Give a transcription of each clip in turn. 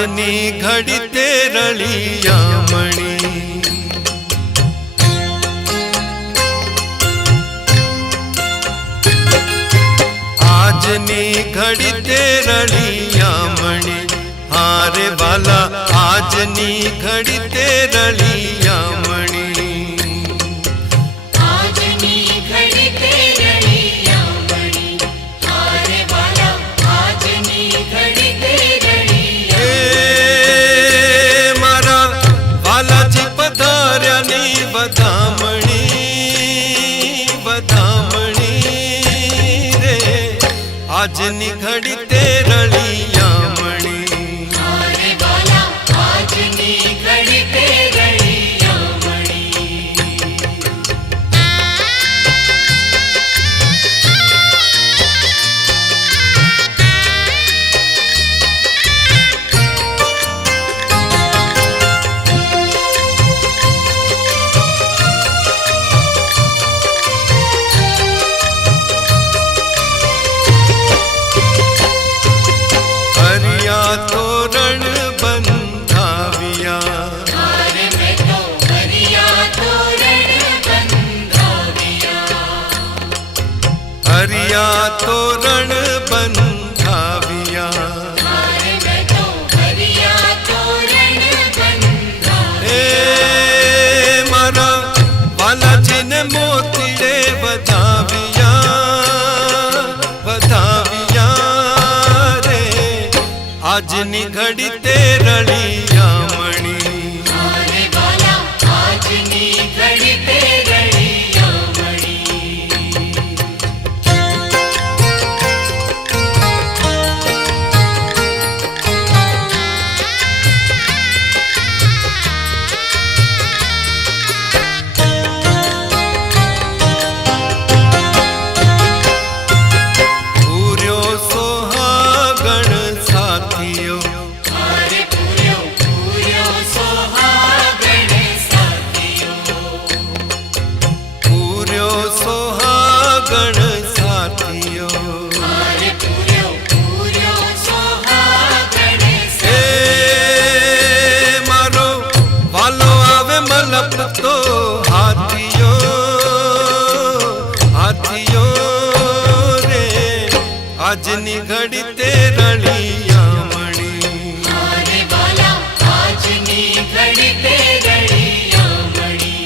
આજની ઘડી તે રળિયામણી આજની ઘડી તે રળિયામણી હારે વાલા આજની ઘડી તે રળિયામણી આજની ઘડી તે રળિયામણી હારે વાલા આજની ઘડી તે રળિયામણી તોરણ બંધાવ્યા હારે મેં તો હરિયા તોરણ બંધાવ્યા હરિયા તોરણ બંધાવ્યા હારે મેં તો હરિયા તોરણ બંધાવ્યા એ મારા વાલાજીને મોતીડે વધાવ્યા આજની ઘડી તે રળિયામણી હારે વાલા આજની ઘડી તે રળિયામણી પૂર્યો સોહાગણ સાથીઓ હારે પૂર્યો સોહાગણ સાથીઓ પૂર્યો સોહાગણ સાથીઓ હારે પૂર્યો સોહાગણ એ મારો વાલો આવે મલપતો હાથીઓ હાથીઓ રે આજની ઘડી તે રળિયામણી હારે વાલા આજની ઘડી તે રળિયામણી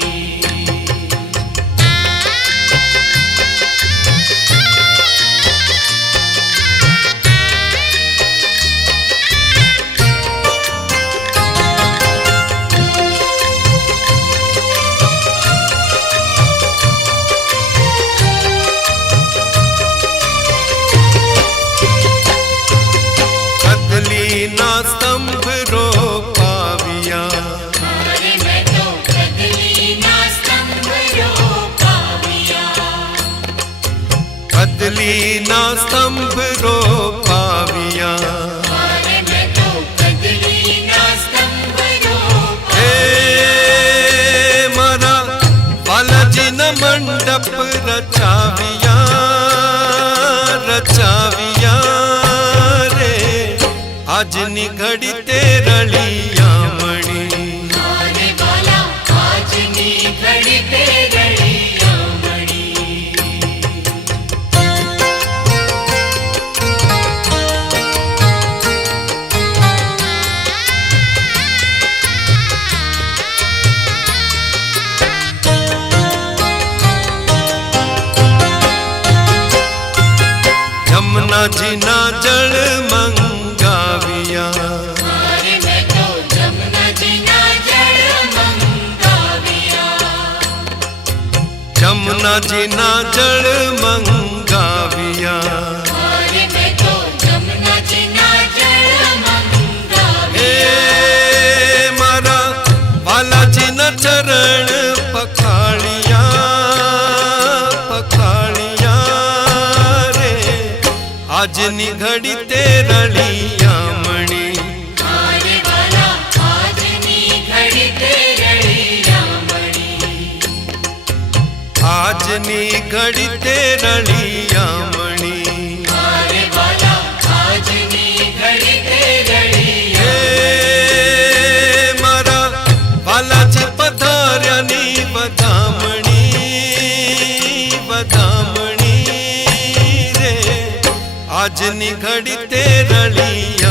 કદલીના સ્તંભ રોપાવ્યા હારે મેં તો કદલીના સ્તંભ રોપાવ્યા કદલીના સ્તંભ રોપાવ્યા હારે મેં તો કદલીના સ્તંભ એ મારા વાલાજીના મંડપ રચાવ્યા રે આજની ઘડી તે રળિયામણી હારે વાલા આજની ઘડી તે રળિયામણી જમનાજીના જળ મંગાવ્યા હારે મેં તો જમનાજીના જળ મંગાવ્યા જમનાજીના જળ મંગાવ્યા હારે મેં તો જમનાજીના જળ મંગાવ્યા એ મારા વાલાજીના ચરણ પખાળિયા રે આજની ઘડી તે રળિયામણી હારે વાલા આજની ઘડી તે રળિયામણી આજની ઘડી તે રળિયામણી હારે વાલા આજની ઘડી તે રળિયામણી હે આજની ઘડી તે રળિયા